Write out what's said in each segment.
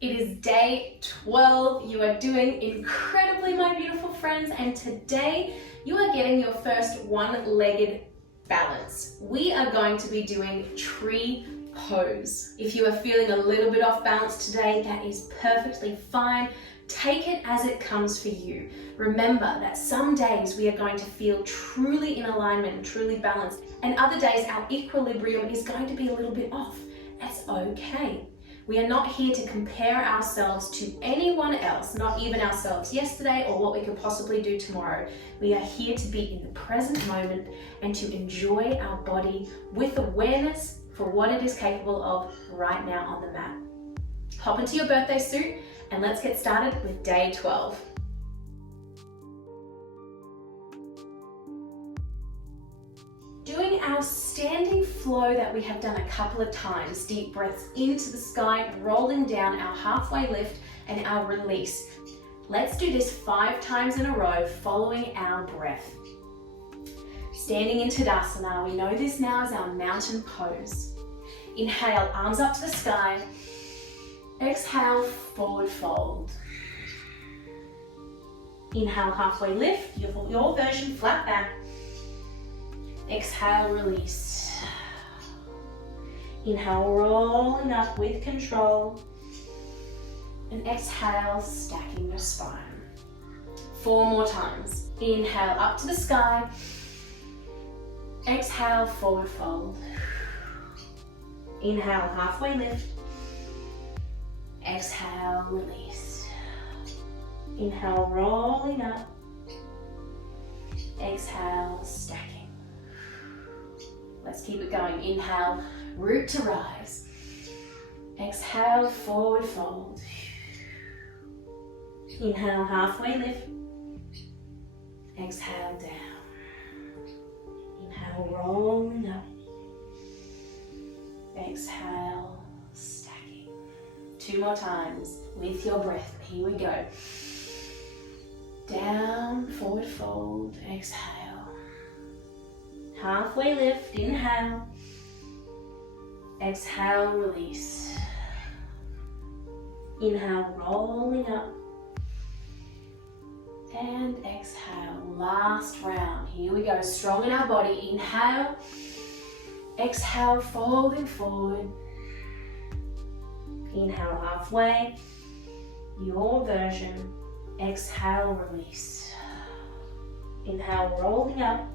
It is day 12. You are doing incredibly, my beautiful friends, and today you are getting your first one-legged balance. We are going to be doing tree pose. If you are feeling a little bit off balance today, that is perfectly fine. Take it as it comes for you. Remember that some days we are going to feel truly in alignment and truly balanced, and other days our equilibrium is going to be a little bit off. That's okay. We are not here to compare ourselves to anyone else, not even ourselves yesterday or what we could possibly do tomorrow. We are here to be in the present moment and to enjoy our body with awareness for what it is capable of right now on the mat. Hop into your birthday suit and let's get started with day 12. Doing our standing flow that we have done a couple of times, deep breaths into the sky, rolling down our halfway lift and our release. Let's do this 5 times in a row, following our breath. Standing in Tadasana, we know this now as our mountain pose. Inhale, arms up to the sky. Exhale, forward fold. Inhale, halfway lift, your version, flat back. Exhale, release. Inhale, rolling up with control. And exhale, stacking your spine. 4 more times. Inhale, up to the sky. Exhale, forward fold. Inhale, halfway lift. Exhale, release. Inhale, rolling up. Exhale, stacking. Let's keep it going. Inhale, root to rise. Exhale, forward fold. Inhale, halfway lift. Exhale, down. Inhale, rolling up. Exhale, stacking. 2 more times with your breath. Here we go. Down, forward fold, exhale. Halfway lift, inhale. Exhale, release. Inhale, rolling up. And exhale, last round. Here we go, strong in our body. Inhale. Exhale, folding forward. Inhale, halfway. Your version. Exhale, release. Inhale, rolling up.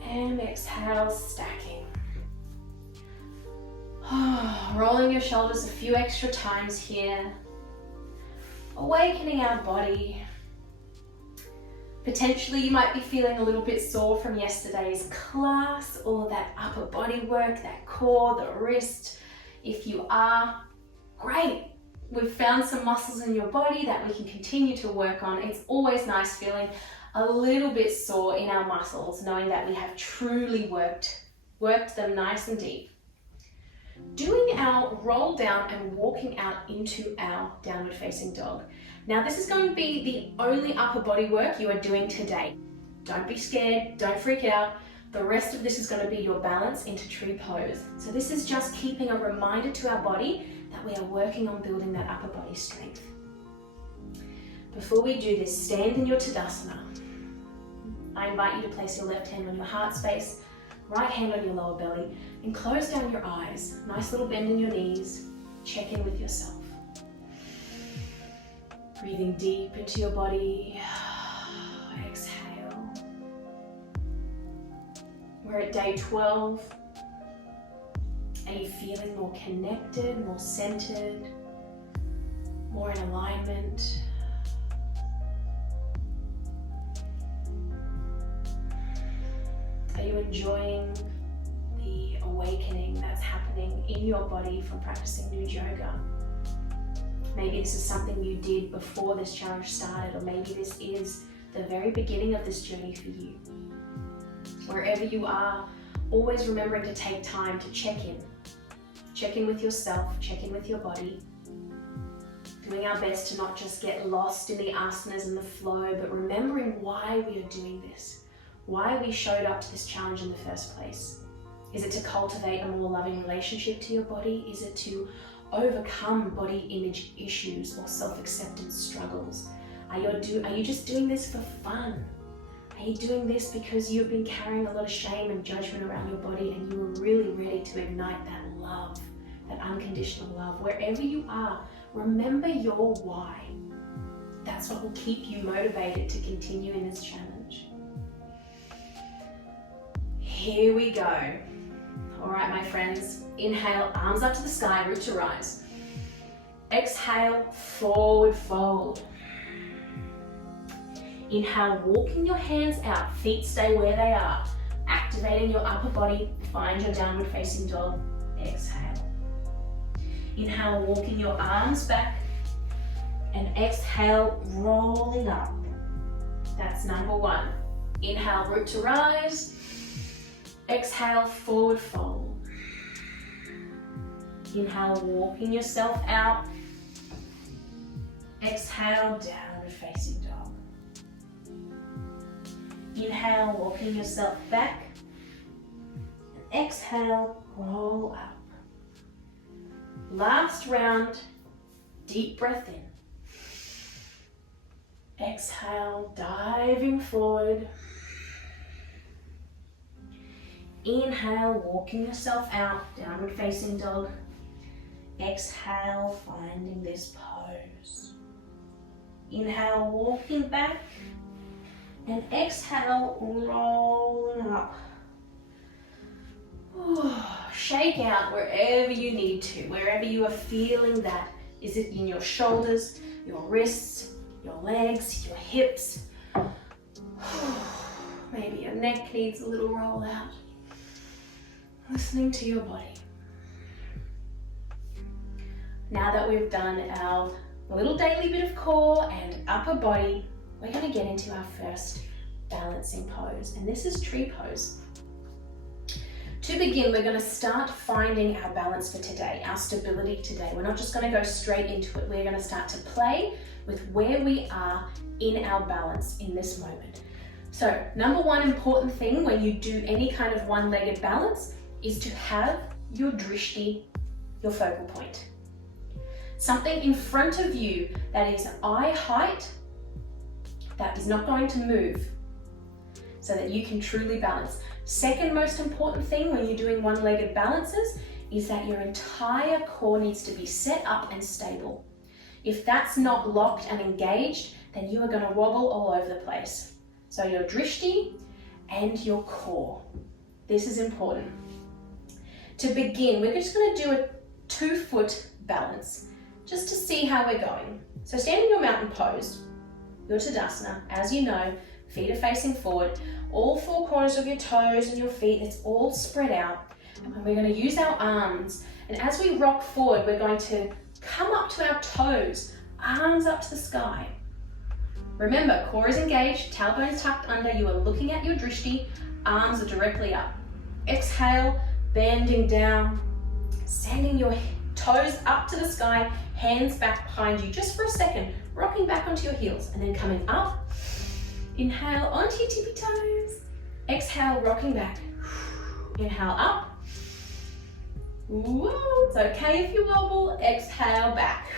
And exhale, stacking. Rolling your shoulders a few extra times here. Awakening our body. Potentially you might be feeling a little bit sore from yesterday's class, or that upper body work, that core, the wrist. If you are, great. We've found some muscles in your body that we can continue to work on. It's always nice feeling a little bit sore in our muscles, knowing that we have truly worked them nice and deep. Doing our roll down and walking out into our downward facing dog. Now this is going to be the only upper body work you are doing today. Don't be scared, don't freak out. The rest of this is going to be your balance into tree pose. So this is just keeping a reminder to our body that we are working on building that upper body strength. Before we do this, stand in your Tadasana. I invite you to place your left hand on your heart space, right hand on your lower belly, and close down your eyes. Nice little bend in your knees. Check in with yourself. Breathing deep into your body. Exhale. We're at day 12. Are you feeling more connected, more centered, more in alignment? Are you enjoying the awakening that's happening in your body from practicing new yoga? Maybe this is something you did before this challenge started, or maybe this is the very beginning of this journey for you. Wherever you are, always remembering to take time to check in. Check in with yourself, check in with your body. Doing our best to not just get lost in the asanas and the flow, but remembering why we are doing this. Why we showed up to this challenge in the first place. Is it to cultivate a more loving relationship to your body? Is it to overcome body image issues or self-acceptance struggles? Are you just doing this for fun? Are you doing this because you've been carrying a lot of shame and judgment around your body and you are really ready to ignite that love, that unconditional love? Wherever you are, remember your why. That's what will keep you motivated to continue in this challenge. Here we go. All right, my friends. Inhale, arms up to the sky, root to rise. Exhale, forward fold. Inhale, walking your hands out, feet stay where they are. Activating your upper body, find your downward facing dog. Exhale. Inhale, walking your arms back. And exhale, rolling up. That's number one. Inhale, root to rise. Exhale, forward fold. Inhale, walking yourself out. Exhale, downward facing dog. Inhale, walking yourself back. And exhale, roll up. Last round, deep breath in. Exhale, diving forward. Inhale, walking yourself out, downward facing dog. Exhale, finding this pose. Inhale, walking back. And exhale, rolling up. Shake out wherever you need to, wherever you are feeling that. Is it in your shoulders, your wrists, your legs, your hips? Maybe your neck needs a little roll out. Listening to your body. Now that we've done our little daily bit of core and upper body, we're going to get into our first balancing pose, and this is tree pose. To begin, we're going to start finding our balance for today, our stability today. We're not just going to go straight into it. We're going to start to play with where we are in our balance in this moment. So, number one important thing when you do any kind of one-legged balance is to have your drishti, your focal point. Something in front of you that is eye height, that is not going to move, so that you can truly balance. Second most important thing when you're doing one-legged balances is that your entire core needs to be set up and stable. If that's not locked and engaged, then you are going to wobble all over the place. So your drishti and your core. This is important. To begin, we're just going to do a 2-foot balance, just to see how we're going. So stand in your mountain pose, your Tadasana. As you know, feet are facing forward. All 4 corners of your toes and your feet, it's all spread out. And we're going to use our arms. And as we rock forward, we're going to come up to our toes, arms up to the sky. Remember, core is engaged, tailbone's tucked under, you are looking at your drishti, arms are directly up. Exhale, bending down, sending your toes up to the sky, hands back behind you just for a second, rocking back onto your heels, and then coming up. Inhale onto your tippy toes. Exhale, rocking back. Inhale up. Whoa, it's okay if you wobble. Exhale back.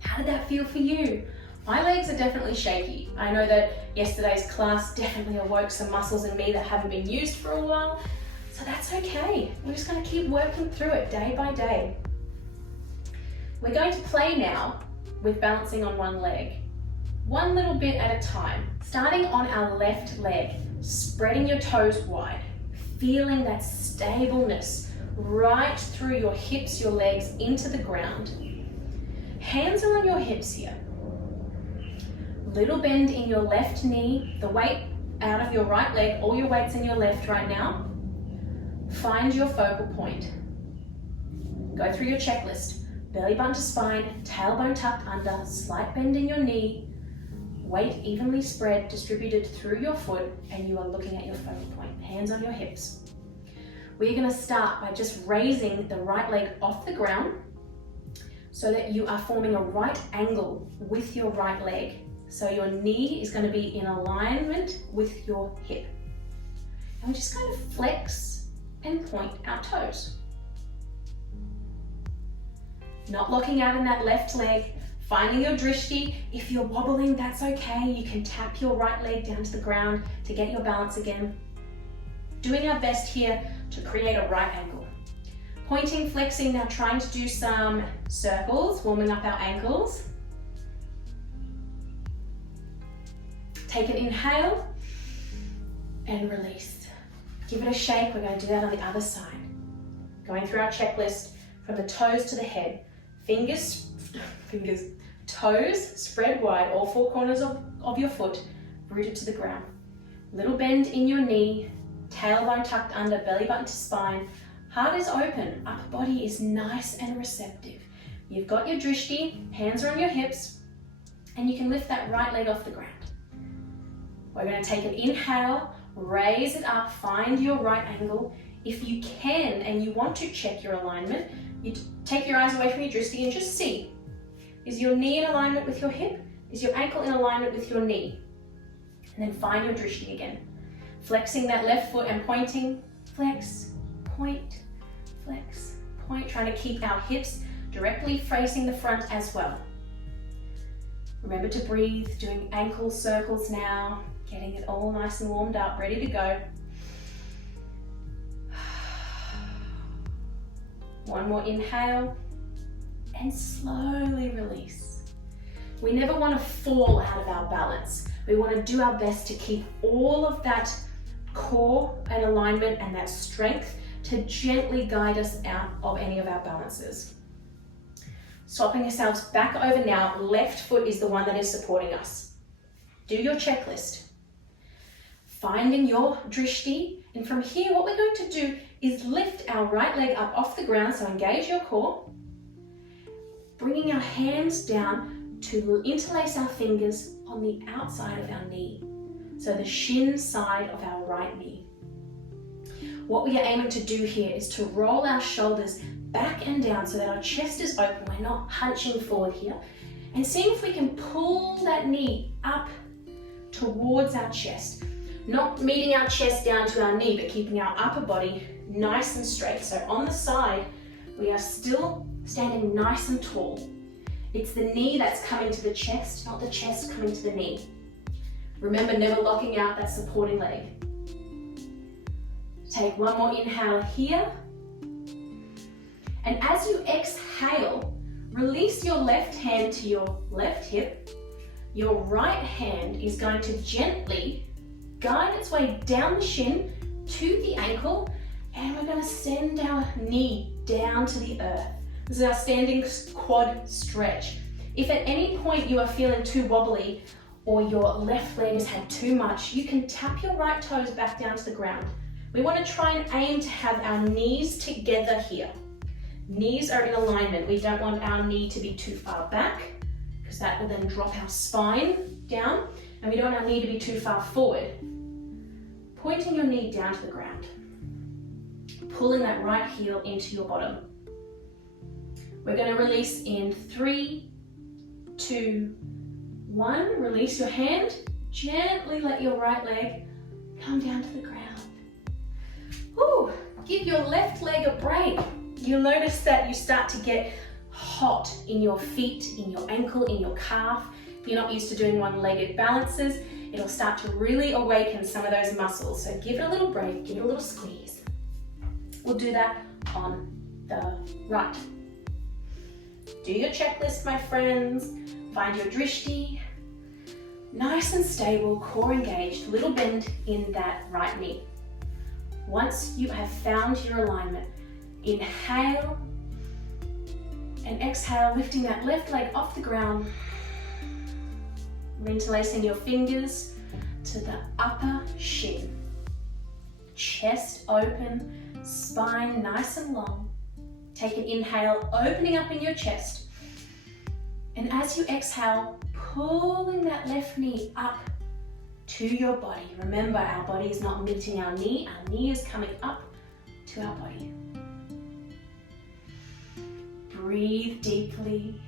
How did that feel for you? My legs are definitely shaky. I know that yesterday's class definitely awoke some muscles in me that haven't been used for a while. So that's okay. We're just going to keep working through it day by day. We're going to play now with balancing on one leg. One little bit at a time. Starting on our left leg, spreading your toes wide, feeling that stableness right through your hips, your legs into the ground. Hands are on your hips here. Little bend in your left knee, the weight out of your right leg, all your weight's in your left right now. Find your focal point. Go through your checklist. Belly button to spine, tailbone tucked under, slight bend in your knee, weight evenly spread, distributed through your foot, and you are looking at your focal point. Hands on your hips. We're going to start by just raising the right leg off the ground so that you are forming a right angle with your right leg. So your knee is going to be in alignment with your hip. And we're just going to flex and point our toes. Not locking out in that left leg, finding your drishti. If you're wobbling, that's okay. You can tap your right leg down to the ground to get your balance again. Doing our best here to create a right angle. Pointing, flexing, now trying to do some circles, warming up our ankles. Take an inhale and release. Give it a shake. We're going to do that on the other side. Going through our checklist from the toes to the head. Toes spread wide, all four corners of your foot rooted to the ground. Little bend in your knee, tailbone tucked under, belly button to spine. Heart is open, upper body is nice and receptive. You've got your drishti, hands are on your hips, and you can lift that right leg off the ground. We're going to take an inhale, raise it up, find your right angle. If you can and you want to check your alignment, you take your eyes away from your drishti and just see. Is your knee in alignment with your hip? Is your ankle in alignment with your knee? And then find your drishti again. Flexing that left foot and pointing, flex, point, flex, point. Trying to keep our hips directly facing the front as well. Remember to breathe, doing ankle circles now, getting it all nice and warmed up, ready to go. One more inhale and slowly release. We never want to fall out of our balance. We want to do our best to keep all of that core and alignment and that strength to gently guide us out of any of our balances. Swapping ourselves back over now, left foot is the one that is supporting us. Do your checklist. Finding your drishti, and from here what we're going to do is lift our right leg up off the ground, so engage your core. Bringing our hands down to interlace our fingers on the outside of our knee, so the shin side of our right knee. What we are aiming to do here is to roll our shoulders back and down so that our chest is open, we're not hunching forward here, and seeing if we can pull that knee up towards our chest. Not meeting our chest down to our knee, but keeping our upper body nice and straight. So on the side, we are still standing nice and tall. It's the knee that's coming to the chest, not the chest coming to the knee. Remember, never locking out that supporting leg. Take one more inhale here. And as you exhale, release your left hand to your left hip. Your right hand is going to gently guide its way down the shin to the ankle, and we're going to send our knee down to the earth. This is our standing quad stretch. If at any point you are feeling too wobbly or your left leg has had too much, you can tap your right toes back down to the ground. We want to try and aim to have our knees together here. Knees are in alignment. We don't want our knee to be too far back, because that will then drop our spine down, and we don't want our knee to be too far forward. Pointing your knee down to the ground. Pulling that right heel into your bottom. We're going to release in 3, 2, 1. Release your hand. Gently let your right leg come down to the ground. Woo. Give your left leg a break. You'll notice that you start to get hot in your feet, in your ankle, in your calf. If you're not used to doing one-legged balances, it'll start to really awaken some of those muscles. So give it a little break, give it a little squeeze. We'll do that on the right. Do your checklist, my friends. Find your drishti. Nice and stable, core engaged, little bend in that right knee. Once you have found your alignment, inhale and exhale, lifting that left leg off the ground. Interlacing your fingers to the upper shin. Chest open, spine nice and long. Take an inhale, opening up in your chest. And as you exhale, pulling that left knee up to your body. Remember, our body is not meeting our knee is coming up to our body. Breathe deeply.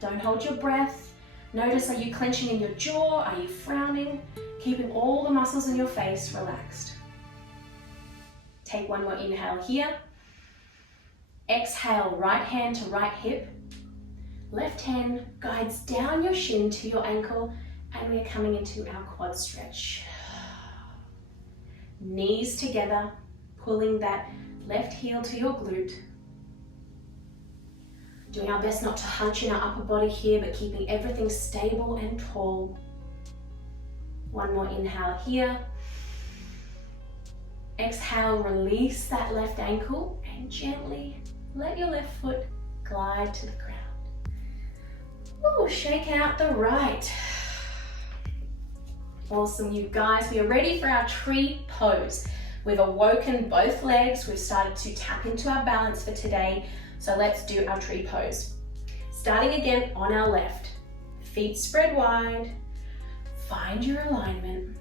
Don't hold your breath. Notice, are you clenching in your jaw? Are you frowning? Keeping all the muscles in your face relaxed. Take one more inhale here. Exhale, right hand to right hip. Left hand guides down your shin to your ankle, and we're coming into our quad stretch. Knees together, pulling that left heel to your glute. Doing our best not to hunch in our upper body here, but keeping everything stable and tall. One more inhale here. Exhale, release that left ankle and gently let your left foot glide to the ground. Ooh, shake out the right. Awesome, you guys. We are ready for our tree pose. We've awoken both legs. We've started to tap into our balance for today. So let's do our tree pose. Starting again on our left. Feet spread wide. Find your alignment.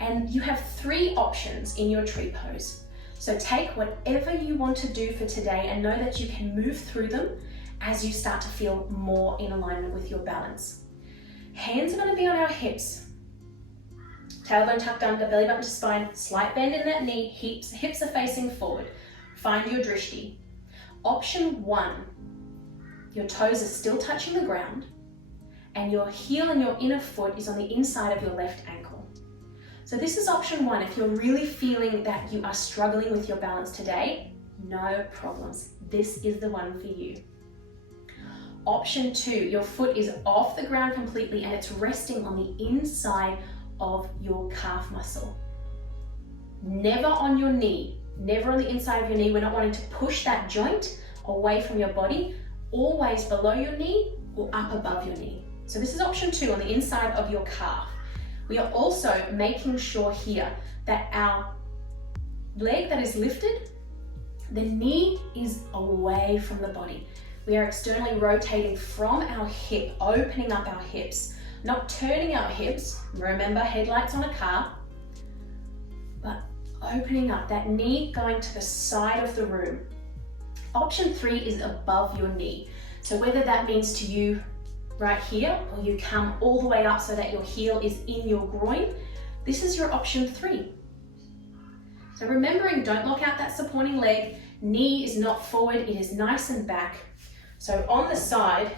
And you have 3 options in your tree pose. So take whatever you want to do for today and know that you can move through them as you start to feel more in alignment with your balance. Hands are going to be on our hips. Tailbone tucked under, belly button to spine, slight bend in that knee, hips are facing forward. Find your drishti. Option 1, your toes are still touching the ground and your heel and your inner foot is on the inside of your left ankle. So this is option 1. If you're really feeling that you are struggling with your balance today, no problems. This is the one for you. Option 2, your foot is off the ground completely and it's resting on the inside of your calf muscle. Never on your knee, never on the inside of your knee. We're not wanting to push that joint away from your body, always below your knee or up above your knee. So this is option 2, on the inside of your calf. We are also making sure here that our leg that is lifted, the knee is away from the body. We are externally rotating from our hip, opening up our hips, not turning our hips. Remember, headlights on a car, but opening up that knee, going to the side of the room. Option 3 is above your knee. So whether that means to you right here, or you come all the way up so that your heel is in your groin, this is your option 3. So remembering, don't lock out that supporting leg. Knee is not forward, it is nice and back. So on the side,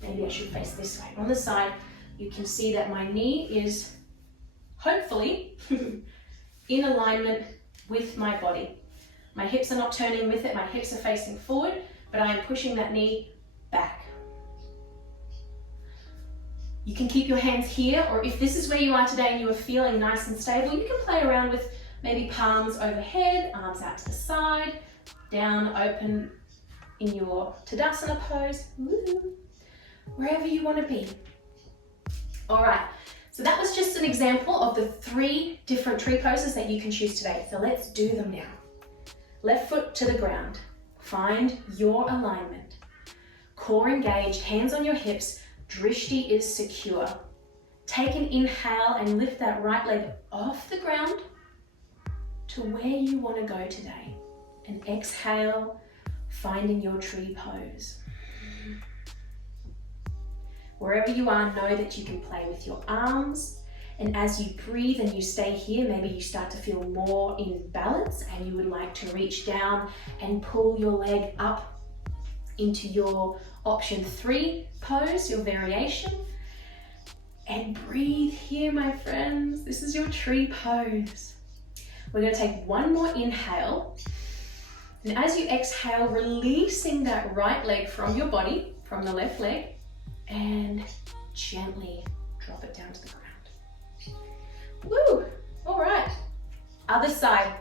maybe I should face this way. On the side, you can see that my knee is hopefully in alignment with my body. My hips are not turning with it, my hips are facing forward, but I am pushing that knee back. You can keep your hands here, or if this is where you are today and you are feeling nice and stable, you can play around with maybe palms overhead, arms out to the side, down, open in your Tadasana pose, wherever you want to be. All right, so that was just an example of the 3 different tree poses that you can choose today. So let's do them now. Left foot to the ground. Find your alignment. Core engaged, hands on your hips, drishti is secure. Take an inhale and lift that right leg off the ground to where you want to go today. And exhale, finding your tree pose. Wherever you are, know that you can play with your arms. And as you breathe and you stay here, maybe you start to feel more in balance and you would like to reach down and pull your leg up into your option 3 pose, your variation. And breathe here, my friends. This is your tree pose. We're going to take one more inhale. And as you exhale, releasing that right leg from your body, from the left leg, and gently drop it down to the ground. Woo! All right. Other side.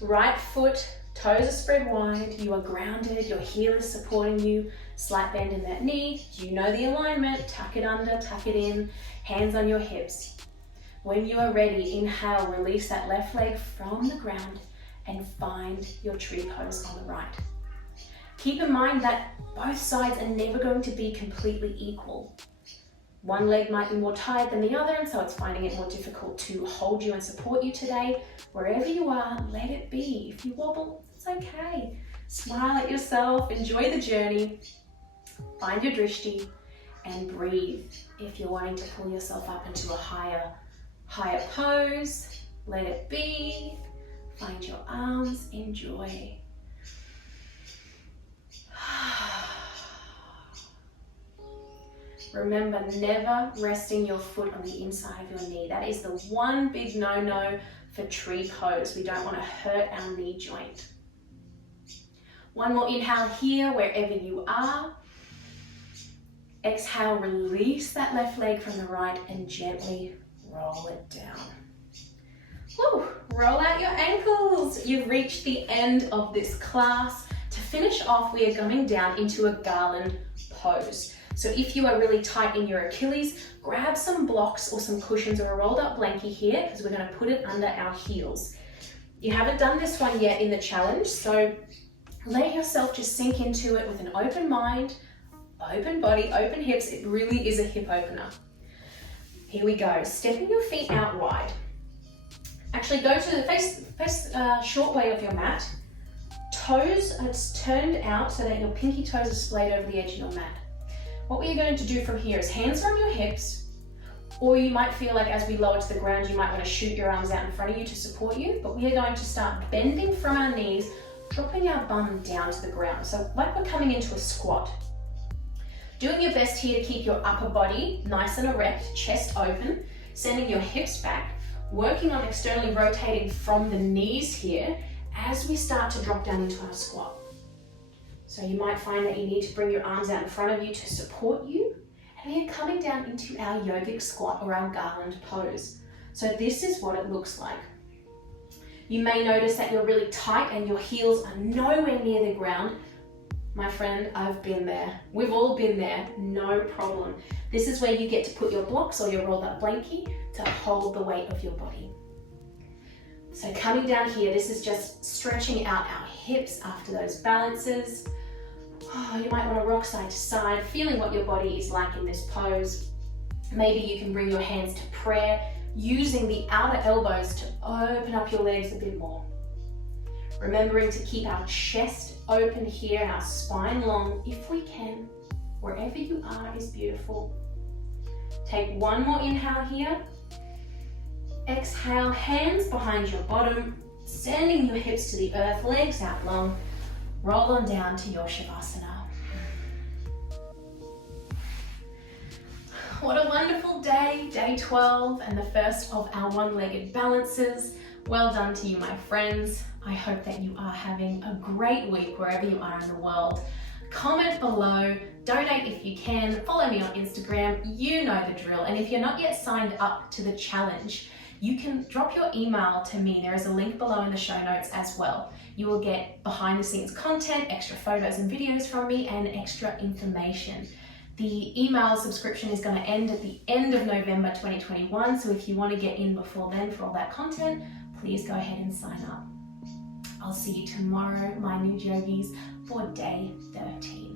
Right foot, toes are spread wide. You are grounded. Your heel is supporting you. Slight bend in that knee. You know the alignment. Tuck it under, tuck it in. Hands on your hips. When you are ready, inhale, release that left leg from the ground and find your tree pose on the right. Keep in mind that both sides are never going to be completely equal. One leg might be more tired than the other, and so it's finding it more difficult to hold you and support you today. Wherever you are, let it be. If you wobble, it's okay. Smile at yourself, enjoy the journey, find your drishti, and breathe. If you're wanting to pull yourself up into a higher pose, let it be. Find your arms, enjoy. Remember, never resting your foot on the inside of your knee. That is the one big no-no for tree pose. We don't want to hurt our knee joint. One more inhale here, wherever you are. Exhale, release that left leg from the right and gently roll it down. Woo. Roll out your ankles. You've reached the end of this class. To finish off, we are going down into a Garland pose. So if you are really tight in your Achilles, grab some blocks or some cushions or a rolled up blankie here, because we're going to put it under our heels. You haven't done this one yet in the challenge, so let yourself just sink into it with an open mind, open body, open hips. It really is a hip opener. Here we go. Stepping your feet out wide. Actually, go to the face short way of your mat. Toes are turned out so that your pinky toes are splayed over the edge of your mat. What we are going to do from here is hands are on your hips, or you might feel like as we lower to the ground, you might want to shoot your arms out in front of you to support you, but we are going to start bending from our knees, dropping our bum down to the ground. So like we're coming into a squat. Doing your best here to keep your upper body nice and erect, chest open, sending your hips back, working on externally rotating from the knees here as we start to drop down into our squat. So you might find that you need to bring your arms out in front of you to support you. And we are coming down into our yogic squat or our Garland pose. So this is what it looks like. You may notice that you're really tight and your heels are nowhere near the ground. My friend, I've been there. We've all been there, no problem. This is where you get to put your blocks or your rolled up blankie to hold the weight of your body. So coming down here, this is just stretching out our hips after those balances. Oh, you might want to rock side to side, feeling what your body is like in this pose. Maybe you can bring your hands to prayer, using the outer elbows to open up your legs a bit more. Remembering to keep our chest open here, our spine long if we can. Wherever you are is beautiful. Take one more inhale here. Exhale, hands behind your bottom, sending your hips to the earth, legs out long. Roll on down to your Vrksasana. What a wonderful day, day 12 and the first of our one-legged balances. Well done to you, my friends. I hope that you are having a great week wherever you are in the world. Comment below, donate if you can, follow me on Instagram, you know the drill. And if you're not yet signed up to the challenge, you can drop your email to me. There is a link below in the show notes as well. You will get behind the scenes content, extra photos and videos from me, and extra information. The email subscription is going to end at the end of November 2021. So if you want to get in before then for all that content, please go ahead and sign up. I'll see you tomorrow, my new yogis, for day 13.